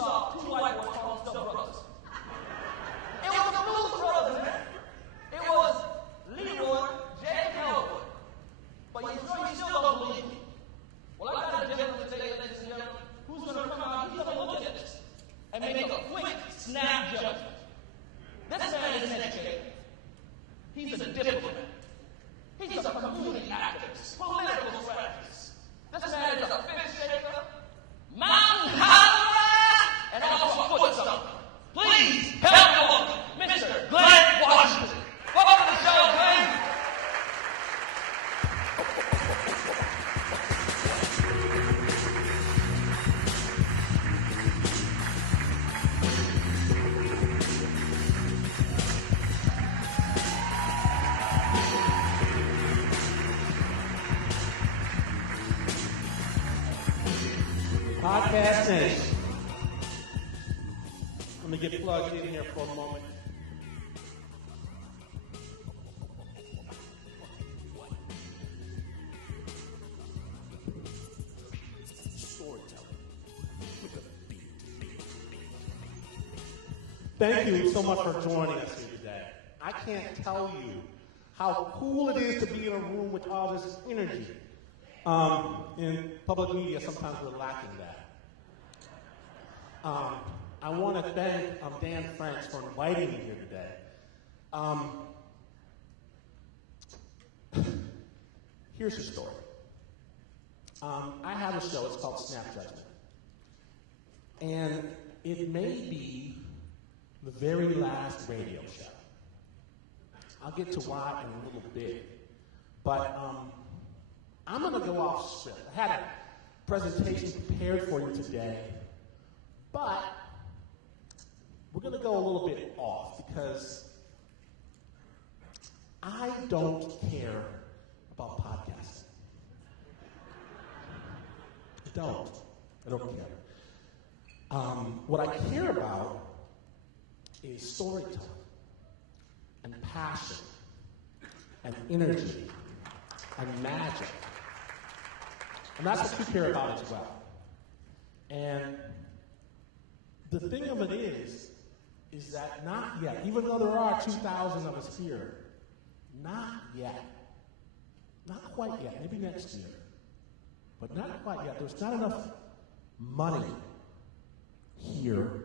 saw two white boys called Stuff Brothers. It was the Blues Brothers, man. It was Leroy, Jay, and Elwood. But you still don't believe me. Well, I got a gentleman today, ladies and gentlemen, who's going to come out, he's going to look at this and make a quick, snap judgment. This man is an educator. He's a diplomat. He's a community activist, political strategist. This man is a fish shaker, mountain-hollerer, and also a foot stomper. Please help me welcome Mr. Glynn Washington. Welcome to the show, Glynn. Podcast Nation. Let me get plugged in here for a moment. Thank you so much for joining us here today. I can't tell you how cool it is to be in a room with all this energy. In public media, sometimes we're lacking that. I want to thank Dan Franks for inviting me here today. Here's the story. I have a show, it's called Snap Judgment. And it may be the very last radio show. I'll get to why in a little bit. But I'm going to go off script. I had a presentation prepared for you today, but we're going to go a little bit off because I don't care about podcasting. I don't care. What I care about is storytelling and passion and energy and magic. And that's what you care about as well. And the thing of it is that not yet, even though there are 2,000 of us here, not yet, not quite yet, maybe next year, but not quite yet. There's not enough money here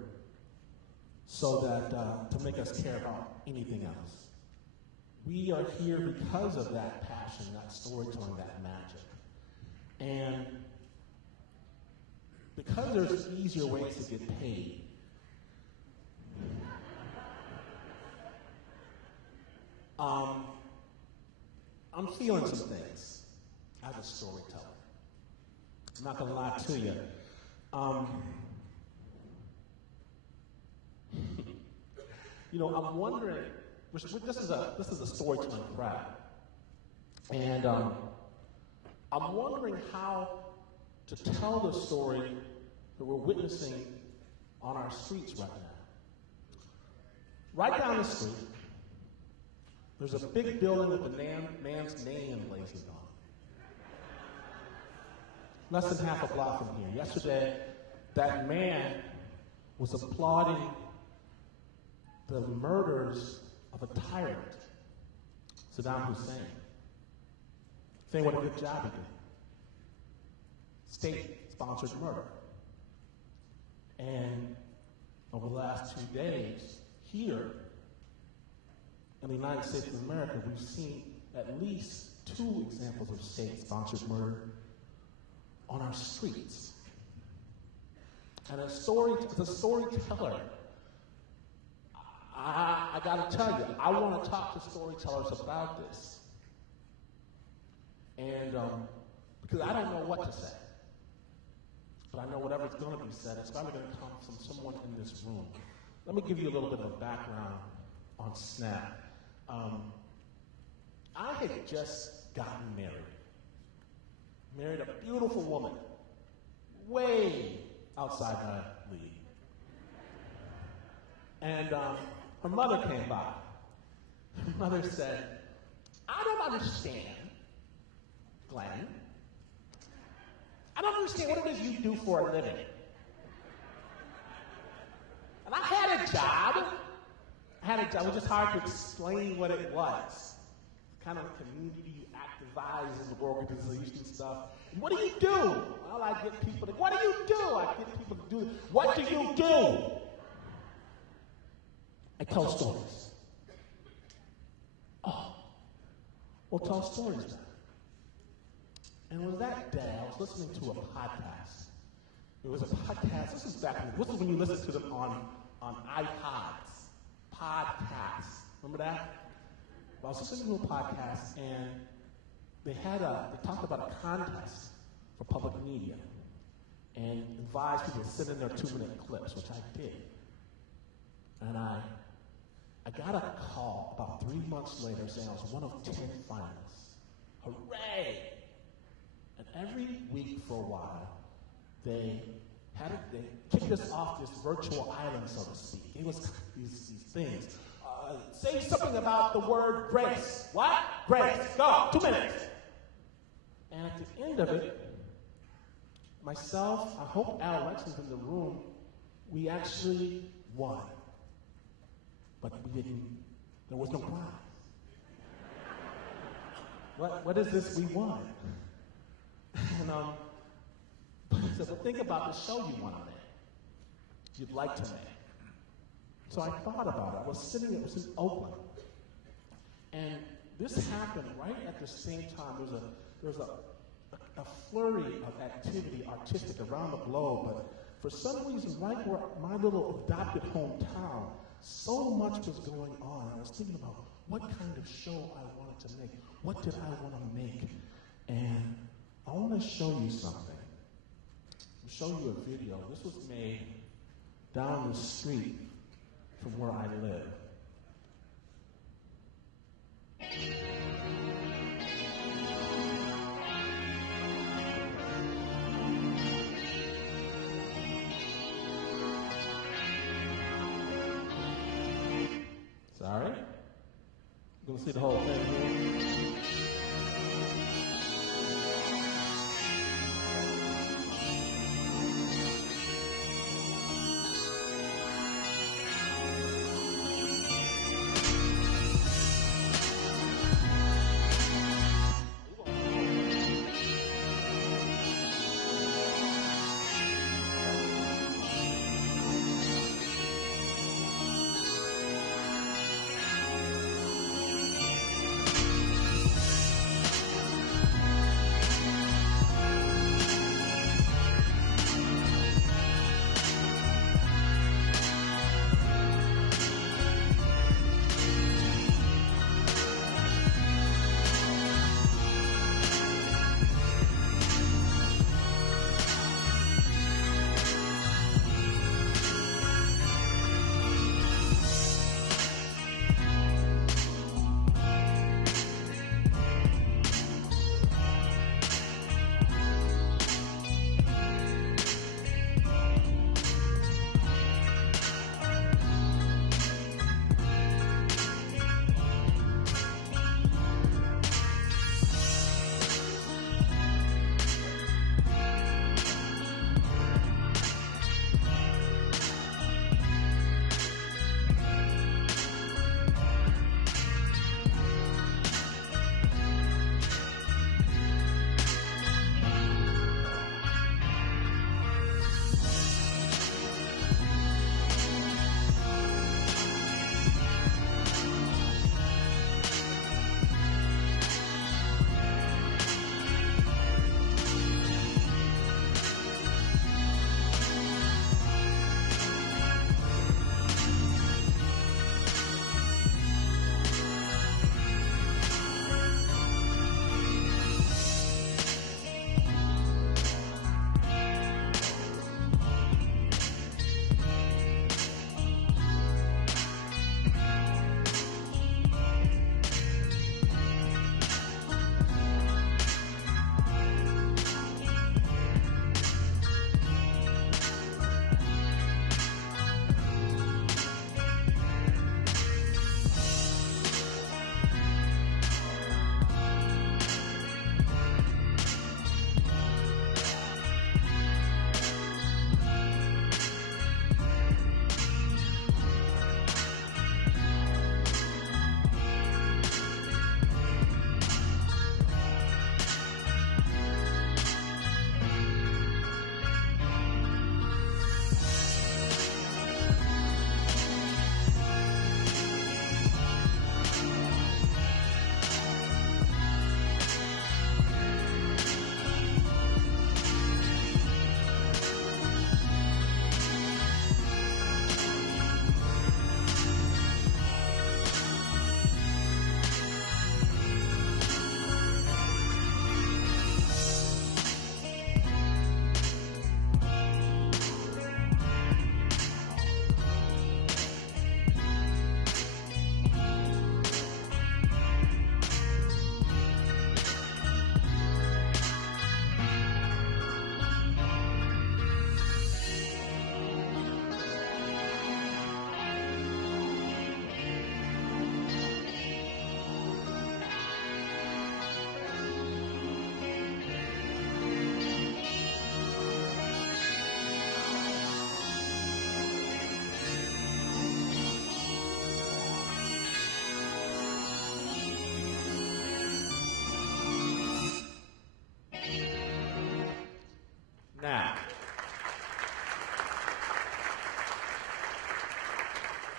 so that to make us care about anything else. We are here because of that passion, that storytelling, that magic. And because there's easier ways to get paid, I'm feeling some things as a storyteller. I'm not going to lie to you. I'm wondering. This is a storytelling crowd, and I'm wondering how to tell the story that we're witnessing on our streets right now. Right down the street, there's a big building with a man's name emblazoned on it. Less than half a block from here. Yesterday, that man was applauding the murders of a tyrant, Saddam Hussein, saying what a good job he did. State-sponsored murder. And over the last 2 days, here in the United States of America, we've seen at least 2 examples of state-sponsored murder on our streets. And as a storyteller, I got to tell you, I want to talk to storytellers about this. And because I don't know what to say. But I know whatever's going to be said, it's probably going to come from someone in this room. Let me give you a little bit of background on Snap. I had just gotten married. Married a beautiful woman, way outside my league. And her mother came by. Her mother said, I don't understand, Glenn. I don't understand what it is you do for a living. job. It was just hard to explain what it was. Kind of community activizing organization stuff. And what do you do? Well, I get people to, what do you do? I get people to do, what do you do? I tell stories. Oh, well, tell stories then. And it was that day, I was listening to a podcast. It was a podcast, this is when you listen to them on iPods, podcasts. Remember that? Well, I was listening to a podcast, and they talked about a contest for public media, and advised people to send in their 2-minute clips, which I did. And I got a call about 3 months later saying I was one of 10 finalists. Hooray! And every week for a while, they kicked us off this virtual island, so to speak. It was these things. Say something about the word grace. What? Grace. Go. 2 minutes. And at the end of it, myself, I hope Alex is in the room, we actually won. But we didn't, there was no prize. What is this we won? And I said, well, think about the show you want to make. You'd like to make. So I thought about it. I was it was in Oakland. And this happened right at the same time. There was a flurry of activity, artistic, around the globe, but for some reason, right where my little adopted hometown, so much was going on. I was thinking about what kind of show I wanted to make. What did I want to make? And I want to show you something. I'll show you a video. This was made down the street from where I live. Sorry? You're going to see the whole thing here.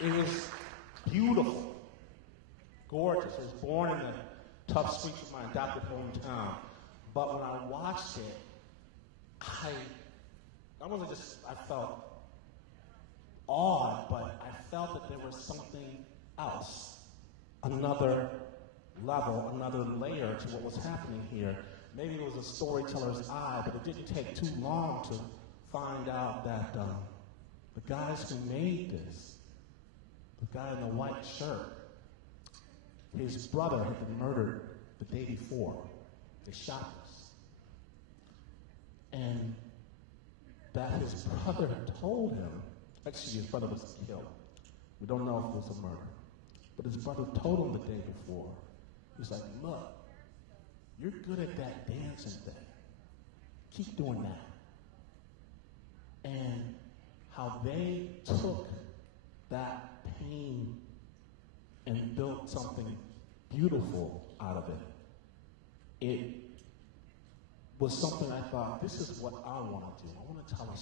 It was beautiful, gorgeous. I was born in the tough streets of my adopted hometown. But when I watched it, I felt awed, but I felt that there was something else, another level, another layer to what was happening here. Maybe it was a storyteller's eye, but it didn't take too long to find out that the guys who made this, the guy in the white shirt, his brother had been murdered the day before. They shot us. And that his brother told him, actually his brother was killed. We don't know if it was a murder. But his brother told him the day before, he was like, look, you're good at that dancing thing. Keep doing that. And how they took that pain and built something beautiful out of it. It was something I thought, this is what I want to do. I want to tell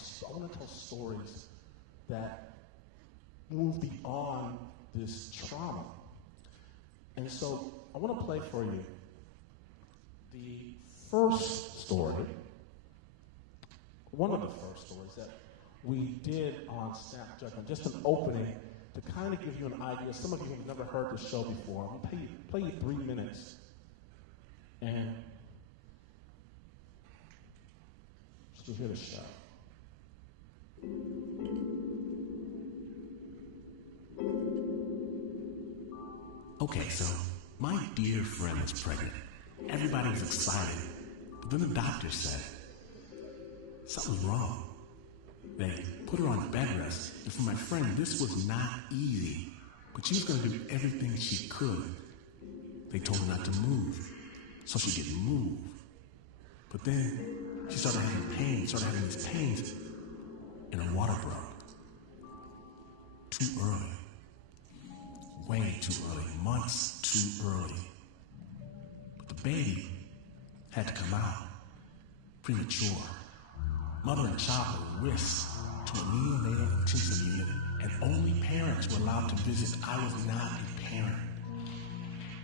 stories that move beyond this trauma. And so I want to play for you the first story, one of the first stories that we did on Snap Judgment, just an opening to kind of give you an idea. Some of you have never heard the show before. I'm going to play you 3 minutes. And just to hear the show. Okay, so my dear friend is pregnant. Everybody was excited. But then the doctor said, something's wrong. They put her on bed rest. And for my friend, this was not easy. But she was going to do everything she could. They told her not to move. So she didn't move. But then she started having these pains, and her water broke. Too early. Way too early. Months too early. But the baby had to come out. Premature. Mother and child were whisked to a neonatal intensive unit, and only parents were allowed to visit. I was not a parent.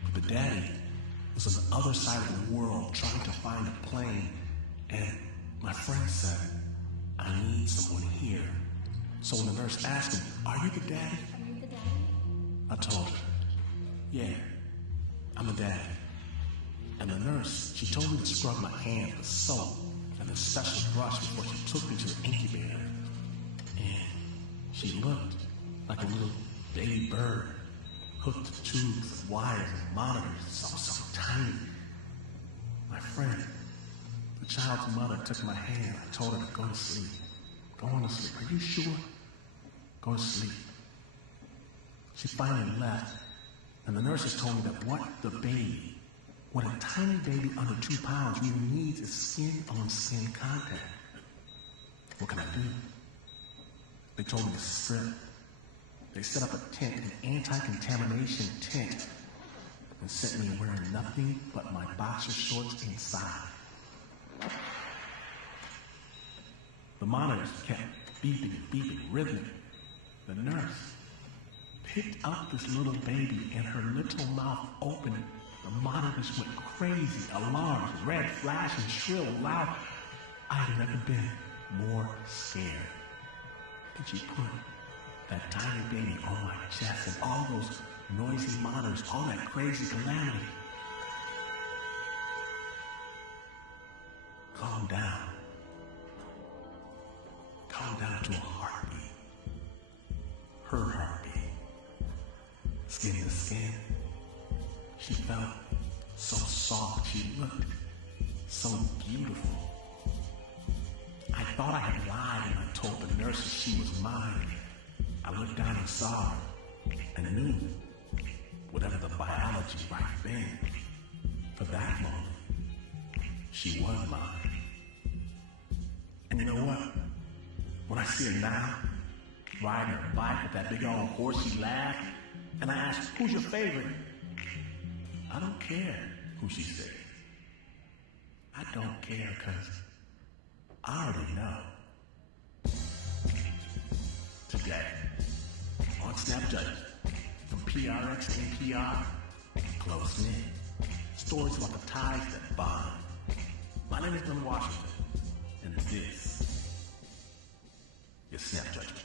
But the daddy was on the other side of the world trying to find a plane, and my friend said, I need someone here. So when the nurse asked him, are you the daddy? I told her, yeah, I'm the daddy. And the nurse, she told me to scrub my hand with soap and a special brush before she took me to the incubator. And she looked like a little baby bird, hooked to tubes with wires and monitors, so tiny. My friend, the child's mother, took my hand. I told her to go to sleep. Go on to sleep. Are you sure? Go to sleep. She finally left, and the nurses told me that what a tiny baby under 2 pounds really needs is skin-on-skin contact. What can I do? They told me to strip. They set up a tent, an anti-contamination tent, and sent me wearing nothing but my boxer shorts inside. The monitors kept beeping and beeping, rhythmic. The nurse picked up this little baby, and her little mouth opened. The monitors went crazy. Alarms, red, flashing, shrill, loud. I had never been more scared. Then she put that tiny baby on my chest, and all those noisy monitors, all that crazy calamity. Calm down. Calm down to a heartbeat. Her heartbeat. Skin to skin. She felt so soft. She looked so beautiful. I thought I had lied when I told the nurses she was mine. I looked down and saw her and knew, whatever the biology right then, for that moment, she was mine. And you know what? When I see her now, riding her bike with that big old horse, she laughed, and I asked, who's your favorite? I don't care who she said. I don't care because I already know. Today, on on Snap Judgment. From PRX and PR, close knit. Stories about the ties that bond. My name is Glynn Washington, and this is Snap Judgment.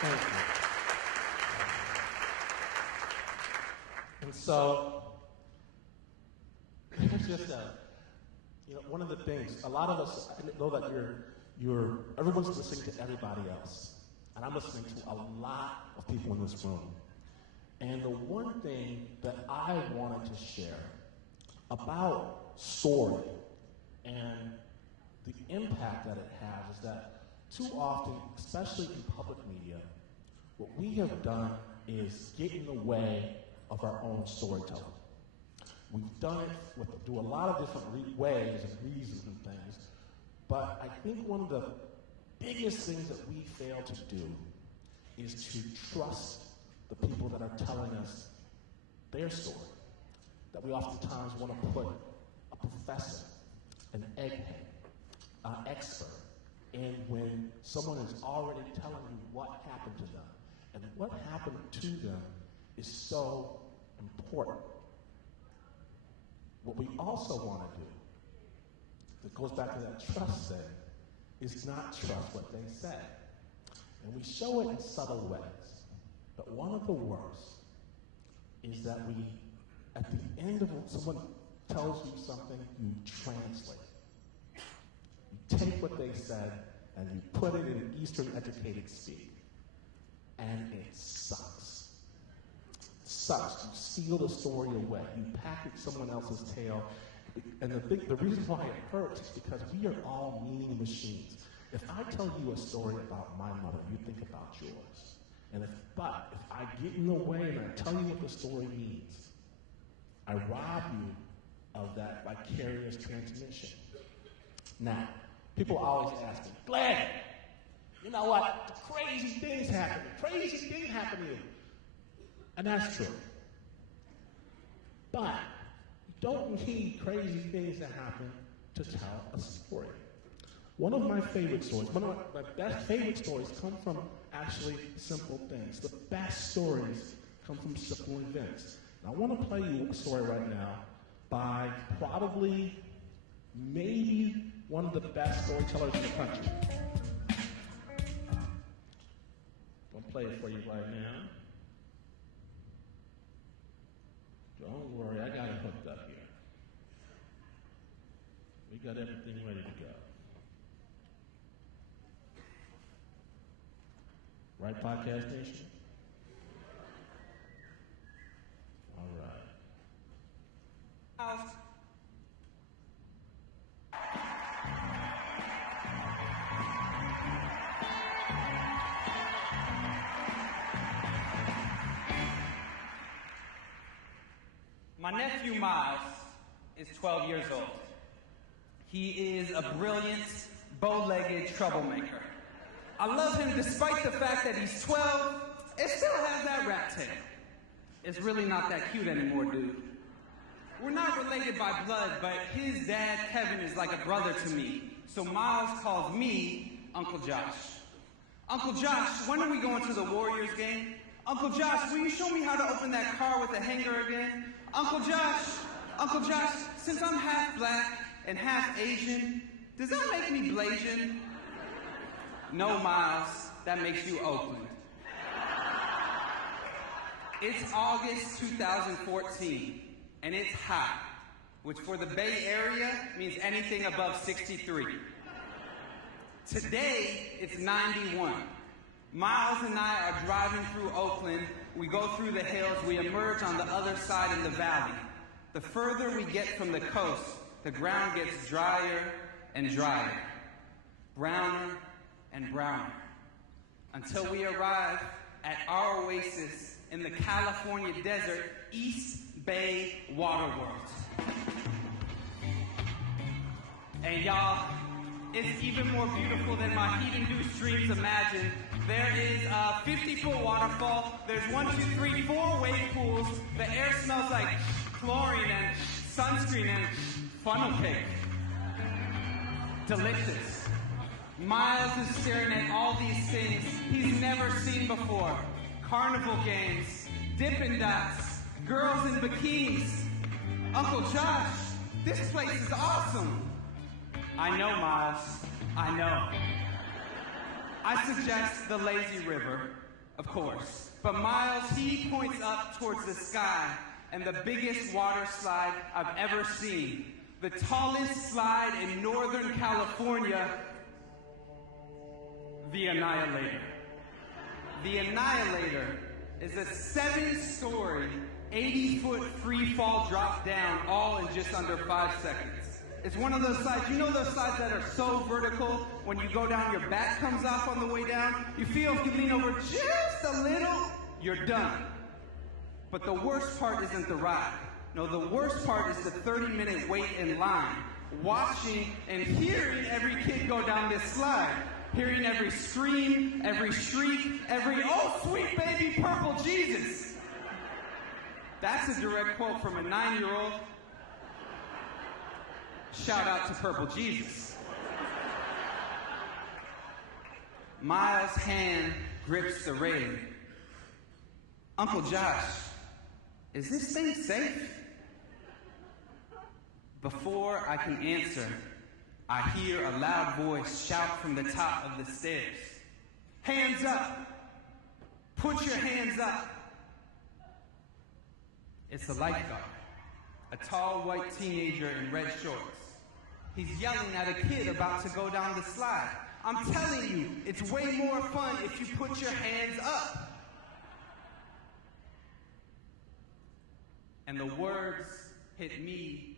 Thank you. And so, it's just one of the things, a lot of us, I know that everyone's listening to everybody else. And I'm listening to a lot of people in this room. And the one thing that I wanted to share about story and the impact that it has is that too often, especially in public media, what we have done is get in the way of our own storytelling. We've done it through a lot of different ways and reasons and things, but I think one of the biggest things that we fail to do is to trust the people that are telling us their story. That we oftentimes want to put a professor, an egghead, an expert, in when someone is already telling you what happened to them. And what happened to them is so important. What we also want to do, that goes back to that trust thing, is not trust what they say. And we show it in subtle ways. But one of the worst is that we, at the end of when someone tells you something, you translate. You take what they said and you put it in Eastern educated speak. And it sucks. It sucks. You steal the story away. You package someone else's tale. And the reason why it hurts is because we are all meaning machines. If I tell you a story about my mother, you think about yours. But if I get in the way and I tell you what the story means, I rob you of that vicarious transmission. Now, people always ask me, Glynn, you know what? Crazy things happen. Crazy things happen to you. And that's true. But you don't need crazy things to happen to tell a story. One of my favorite stories, one of my best favorite stories come from actually simple things. The best stories come from simple events. And I want to play you a story right now by probably, maybe one of the best storytellers in the country. I'm going to play it for you right now. Don't worry, I got it hooked up here. We got everything ready to go. Right, Podcast Nation? All right. My nephew Miles is 12 years old. He is a brilliant, bow-legged troublemaker. I love him despite the fact that he's 12 and still has that rat tail. It's really not that cute anymore, dude. We're not related by blood, but his dad, Kevin, is like a brother to me. So Miles calls me Uncle Josh. Uncle Josh, when are we going to the Warriors game? Uncle Josh, will you show me how to open that car with the hanger again? Uncle Josh, since I'm half black and half Asian, does that make me Blasian? No, Miles, that makes you Oakland. It's August 2014, and it's hot, which for the Bay Area means anything above 63. Today, it's 91. Miles and I are driving through Oakland. We go through the hills. We emerge on the other side in the valley. The further we get from the coast, the ground gets drier and drier, browner and browner, until we arrive at our oasis in the California desert, East Bay Waterworld. And y'all, it's even more beautiful than my heat-induced dreams imagine. There is a 50-foot waterfall. There's 1, 2, 3, 4 wave pools. The air smells like chlorine and sunscreen and funnel cake. Delicious. Miles is staring at all these things he's never seen before. Carnival games, Dippin' Dots, girls in bikinis. Uncle Josh, this place is awesome. I know, Miles. I know. I suggest the lazy river, of course. But Miles, he points up towards the sky and the biggest water slide I've ever seen. The tallest slide in Northern California, the Annihilator. The Annihilator is a 7-story, 80-foot free fall drop down, all in just under 5 seconds. It's one of those slides, you know those slides that are so vertical, when you go down, your back comes off on the way down? You feel if you lean over just a little, you're done. But the worst part isn't the ride. No, the worst part is the 30-minute wait in line, watching and hearing every kid go down this slide. Hearing every scream, every shriek, every, oh, sweet baby purple Jesus. That's a direct quote from a 9-year-old. Shout out to Purple Jesus. Miles' hand grips the railing. Uncle Josh, is this thing safe? Before I can answer, I hear a loud voice shout from the top of the stairs. Hands up! Put your hands up! It's a lifeguard, a tall white teenager in red shorts. He's yelling at a kid about to go down the slide. I'm telling you, it's way more fun if you put your hands up. And the words hit me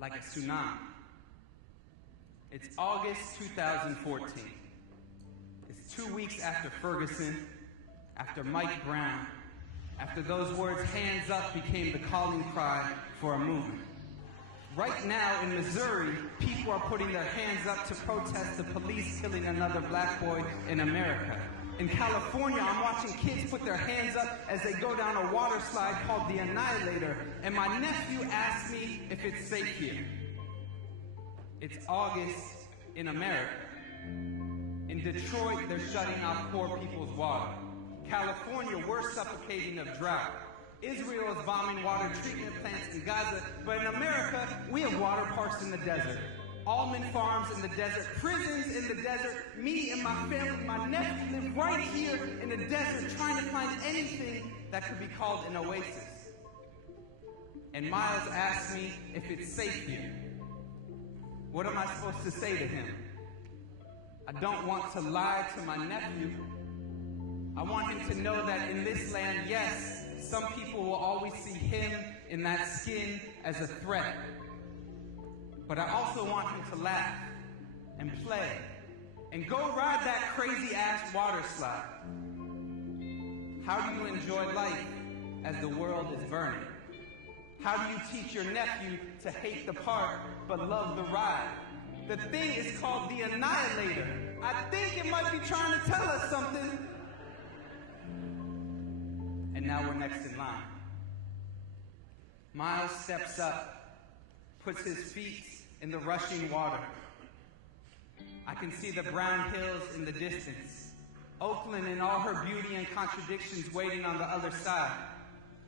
like a tsunami. It's August 2014. It's 2 weeks after Ferguson, after Mike Brown, after those words, hands up, became the calling cry for a movement. Right now in Missouri, people are putting their hands up to protest the police killing another black boy in America. In California, I'm watching kids put their hands up as they go down a water slide called the Annihilator, and my nephew asked me if it's safe here. It's August in America. In Detroit, they're shutting off poor people's water. California, we're suffocating of drought. Israel is bombing water treatment plants in Gaza, but in America, we have water parks in the desert, almond farms in the desert, prisons in the desert. Me and my family, my nephew, live right here in the desert trying to find anything that could be called an oasis. And Miles asked me if it's safe here. What am I supposed to say to him? I don't want to lie to my nephew. I want him to know that in this land, yes, some people will always see him in that skin as a threat. But I also want him to laugh and play and go ride that crazy-ass water slide. How do you enjoy life as the world is burning? How do you teach your nephew to hate the park but love the ride? The thing is called the Annihilator. I think it might be trying to tell us something. And now we're next in line. Miles steps up, puts his feet in the rushing water. I can see the brown hills in the distance. Oakland in all her beauty and contradictions waiting on the other side.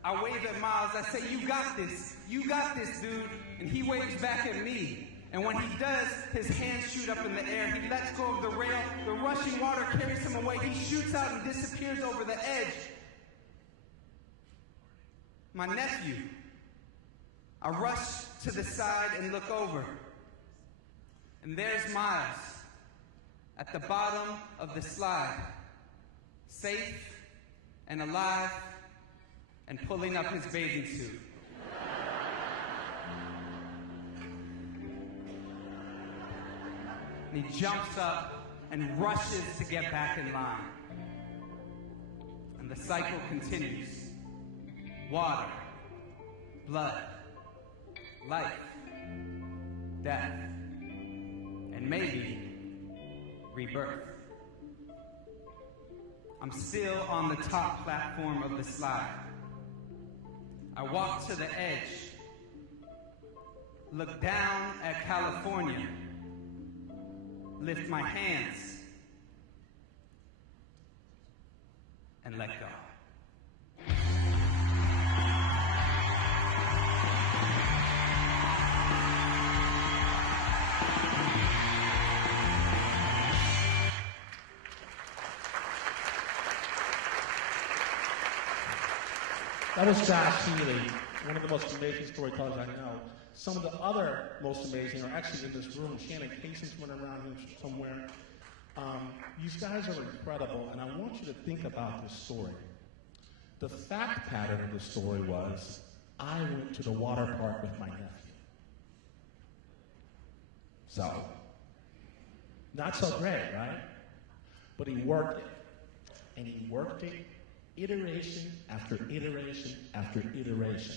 I wave at Miles, I say, you got this, dude. And he waves back at me. And when he does, his hands shoot up in the air. He lets go of the rail. The rushing water carries him away. He shoots out and disappears over the edge. My nephew. I rush to the side and look over. And there's Miles at the bottom of the slide, safe and alive and pulling up his bathing suit. And he jumps up and rushes to get back in line. And the cycle continues. Water, blood, life, death, and maybe rebirth. I'm still on the top platform of the slide. I walk to the edge, look down at California, lift my hands, and let go. That was Josh Healy, one of the most amazing storytellers I know. Some of the other most amazing are actually in this room. Shannon Cason's went around here somewhere. These guys are incredible, and I want you to think about this story. The fact pattern of the story was, I went to the water park with my nephew. So, not so great, right? But he worked it, and he worked it iteration after iteration after iteration.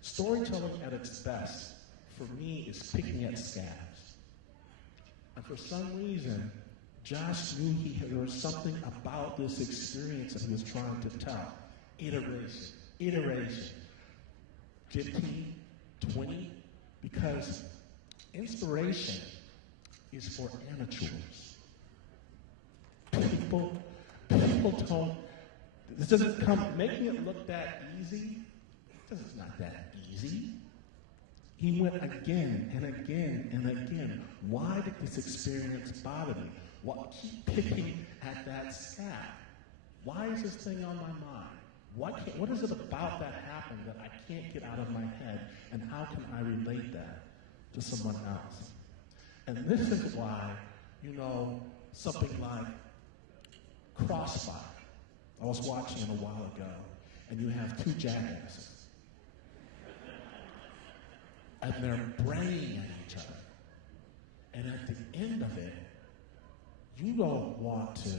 Storytelling at its best, for me, is picking at scabs. And for some reason, Josh knew there was something about this experience that he was trying to tell. Iteration, iteration. 15, 20, because inspiration is for amateurs. People don't. This doesn't come, making it look that easy, this is not that easy. He went again and again and again. Why did this experience bother me? Keep picking at that scab. Why is this thing on my mind? What is it about that happened that I can't get out of my head? And how can I relate that to someone else? And this is why, something like Crossfire. I was watching it a while ago, and you have two jackasses. And they're braying at each other. And at the end of it, you don't want to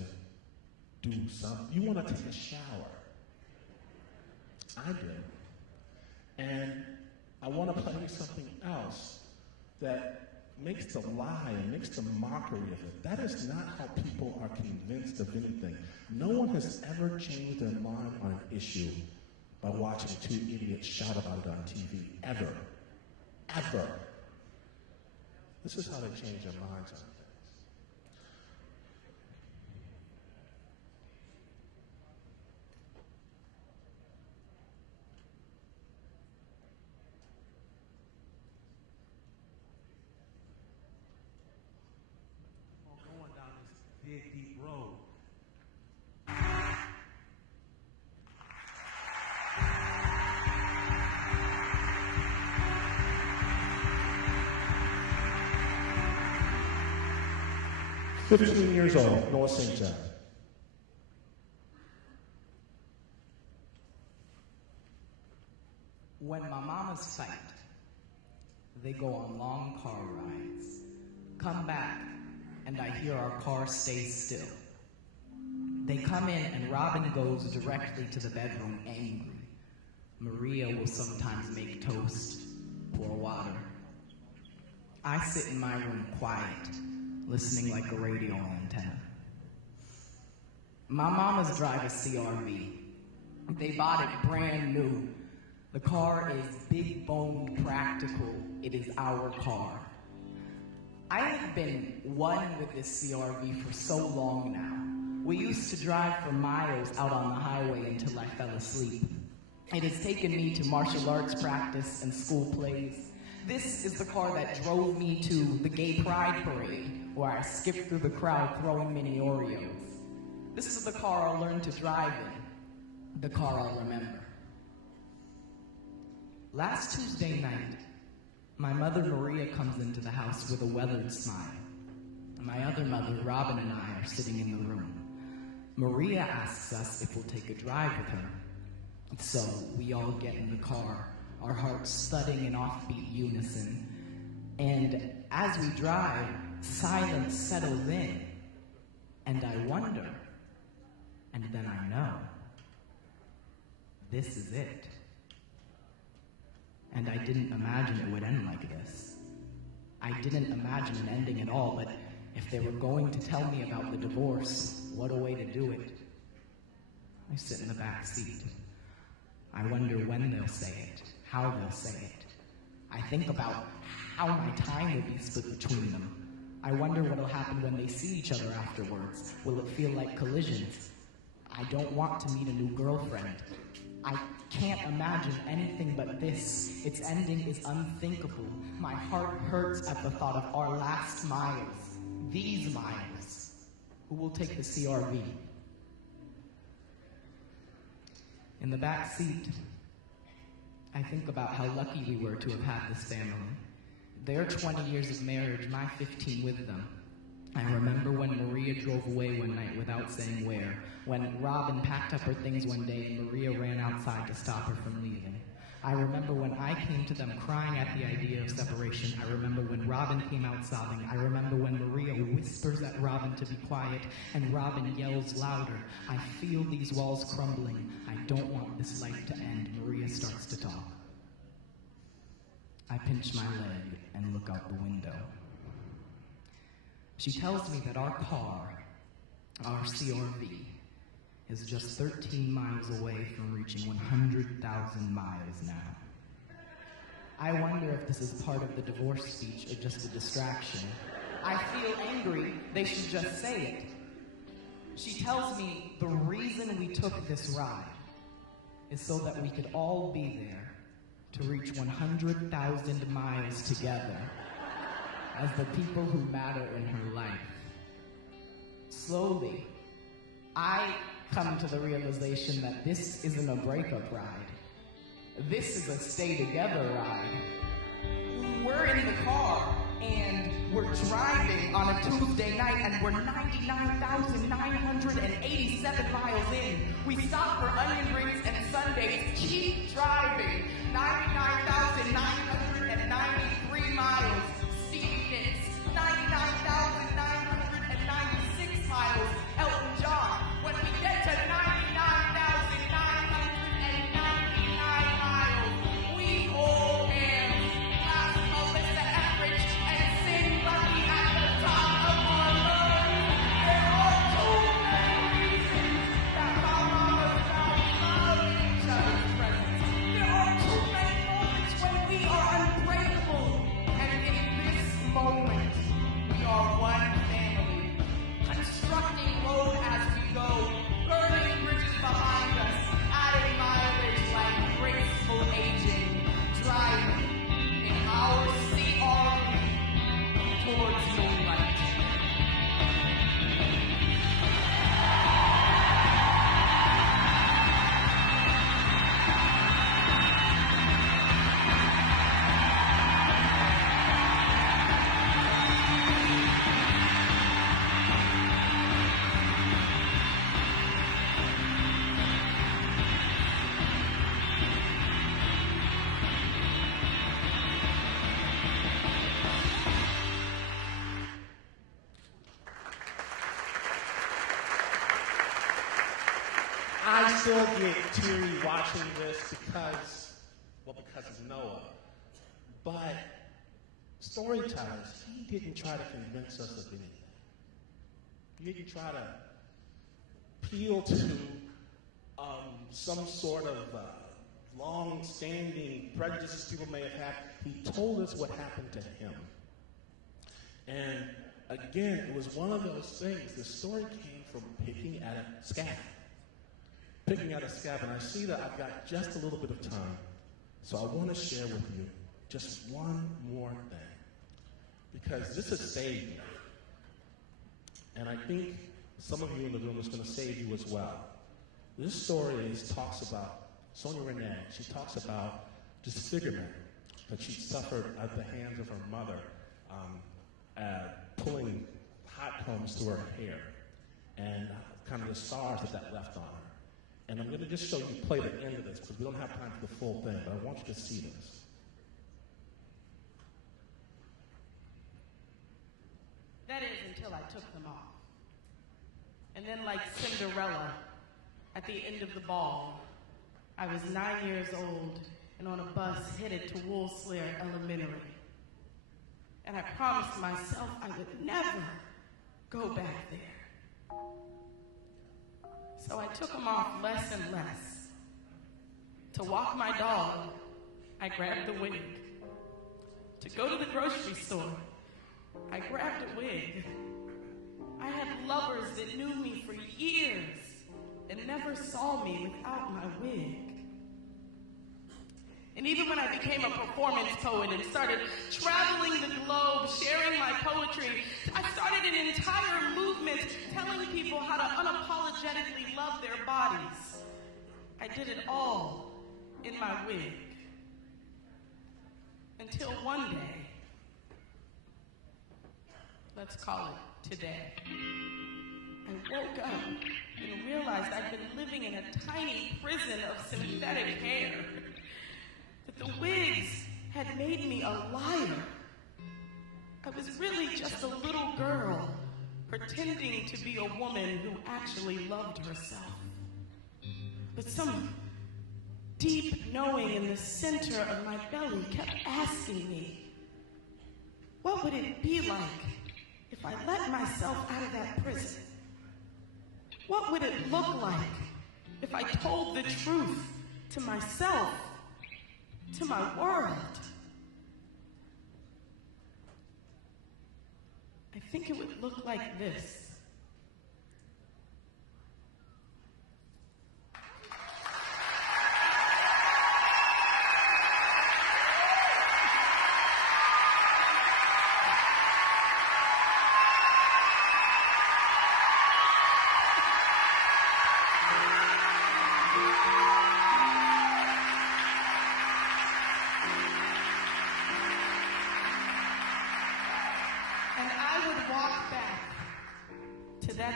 do something. You want to take a shower. I did. And I want to play something else that makes the lie and makes the mockery of it. That is not how people are convinced of anything. No one has ever changed their mind on an issue by watching two idiots shout about it on TV. Ever. Ever. This is how they change their minds on things. Going down this big, deep road. 15 years old, Noah St. John. When my mamas fight, they go on long car rides. Come back, and I hear our car stay still. They come in, and Robin goes directly to the bedroom angry. Maria will sometimes make toast, pour water. I sit in my room quiet, listening like a radio antenna. My mamas drive a CRV. They bought it brand new. The car is big boned practical. It is our car. I have been one with this CRV for so long now. We used to drive for miles out on the highway until I fell asleep. It has taken me to martial arts practice and school plays. This is the car that drove me to the gay pride parade, where I skipped through the crowd throwing mini Oreos. This is the car I'll learn to drive in, the car I'll remember. Last Tuesday night, my mother Maria comes into the house with a weathered smile. My other mother, Robin, and I are sitting in the room. Maria asks us if we'll take a drive with her. So we all get in the car, our hearts thudding in offbeat unison. And as we drive, silence settles in. And I wonder, and then I know, this is it. And I didn't imagine it would end like this. I didn't imagine an ending at all, but if they were going to tell me about the divorce, what a way to do it. I sit in the back seat. I wonder when they'll say it, how they'll say it. I think about how my time would be split between them. I wonder what'll happen when they see each other afterwards. Will it feel like collisions? I don't want to meet a new girlfriend. I can't imagine anything but this. Its ending is unthinkable. My heart hurts at the thought of our last miles. These miles. Who will take the CRV? In the back seat, I think about how lucky we were to have had this family. Their 20 years of marriage, my 15 with them. I remember when Maria drove away one night without saying where, when Robin packed up her things one day and Maria ran outside to stop her from leaving. I remember when I came to them crying at the idea of separation. I remember when Robin came out sobbing. I remember when Maria whispers at Robin to be quiet and Robin yells louder. I feel these walls crumbling. I don't want this life to end. Maria starts to talk. I pinch my leg and look out the window. She tells me that our car, our CRV, is just 13 miles away from reaching 100,000 miles now. I wonder if this is part of the divorce speech or just a distraction. I feel angry. They should just say it. She tells me the reason we took this ride is so that we could all be there to reach 100,000 miles together as the people who matter in her life. Slowly, I come to the realization that this isn't a breakup ride. This is a stay together ride. We're in the car and we're driving on a Tuesday night and we're 99,987 miles in. We stop for onion rings and sundaes. Keep driving. 99,993 miles. Stevens. 99,996 miles. Elton John. When we get to 99,999 miles, we hold hands, blast Melissa Etheridge, and sing Lucky at the top of our lungs. There are too many reasons that our mamas now love each other's presence. There are too many moments when we are unbreakable. And in this moment, we are one family, constructing road as we go, burning bridges behind us, adding mileage like graceful aging, driving in our CRV towards moonlight. I still get teary watching this because of Noah. But storytellers, he didn't try to convince us of anything. He didn't try to appeal to some sort of long-standing prejudices people may have had. He told us what happened to him. And again, it was one of those things. The story came from picking at a scab. Picking out a scab, and I see that I've got just a little bit of time, so I want to share with you just one more thing, because this has saved me, and I think some of you in the room is going to save you as well. This story talks about Sonia Renee. She talks about disfigurement that she suffered at the hands of her mother, pulling hot combs through her hair, and kind of the scars that left on her. And I'm going to just show you, play the end of this, because we don't have time for the full thing, but I want you to see this. That is until I took them off. And then like Cinderella, at the end of the ball, I was 9 years old and on a bus headed to Woolslayer Elementary. And I promised myself I would never go back there. So I took them off less and less. To walk my dog, I grabbed the wig. To go to the grocery store, I grabbed a wig. I had lovers that knew me for years and never saw me without my wig. And even when I became a performance poet and started traveling the globe, sharing my poetry, I started an entire movement telling people how to unapologetically love their bodies. I did it all in my wig. Until one day, let's call it today, I woke up and realized I'd been living in a tiny prison of synthetic hair. That the wigs had made me a liar. I was really just a little girl pretending to be a woman who actually loved herself. But some deep knowing in the center of my belly kept asking me, what would it be like if I let myself out of that prison? What would it look like if I told the truth to myself, to my world? I think it would look like this.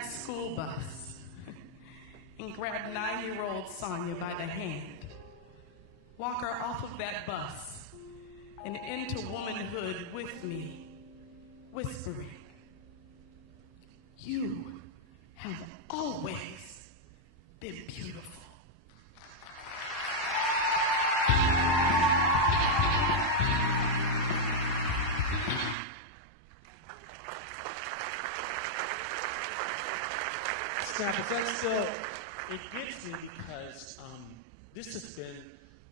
School bus and grab 9-year-old Sonia by the hand, walk her off of that bus and into womanhood with me, whispering, you have always been beautiful. But that's still, it gets me because this has been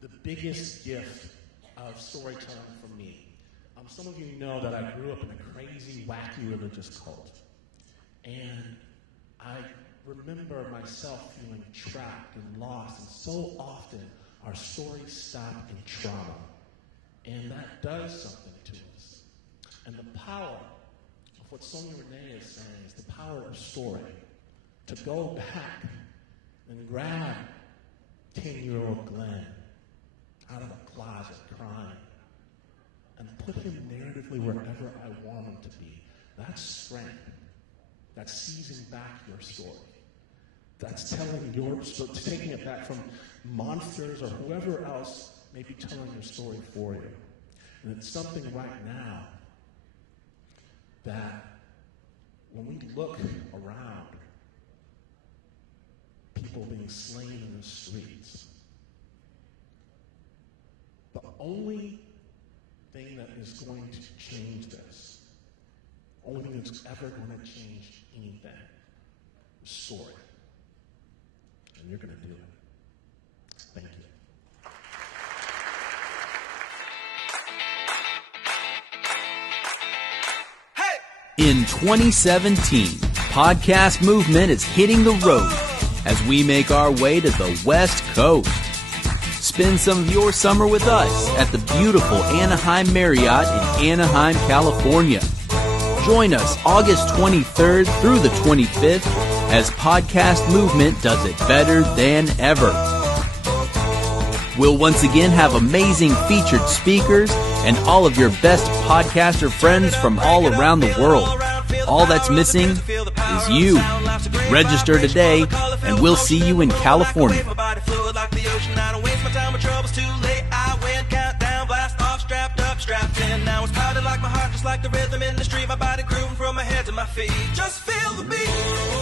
the biggest gift of storytelling for me. Some of you know that I grew up in a crazy, wacky religious cult. And I remember myself feeling trapped and lost, and so often our stories stop in trauma. And that does something to us. And the power of what Sonia Renee is saying is the power of story. To go back and grab 10-year-old Glynn out of a closet crying and put him narratively wherever I want him to be. That's strength. That's seizing back your story. That's telling your story, taking it back from monsters or whoever else may be telling your story for you. And it's something right now that when we look around, people being slain in the streets, the only thing that is going to change this, only thing that's ever going to change anything, is story. And you're going to do it. Thank you. In 2017, podcast movement is hitting the road as we make our way to the West Coast. Spend some of your summer with us at the beautiful Anaheim Marriott in Anaheim, California. Join us August 23rd through the 25th as Podcast Movement does it better than ever. We'll once again have amazing featured speakers and all of your best podcaster friends from all around the world. All that's missing is you. Register today, and we'll see you in California. Like the rhythm in the street, my body grooving from my head to my feet. Just feel the beat.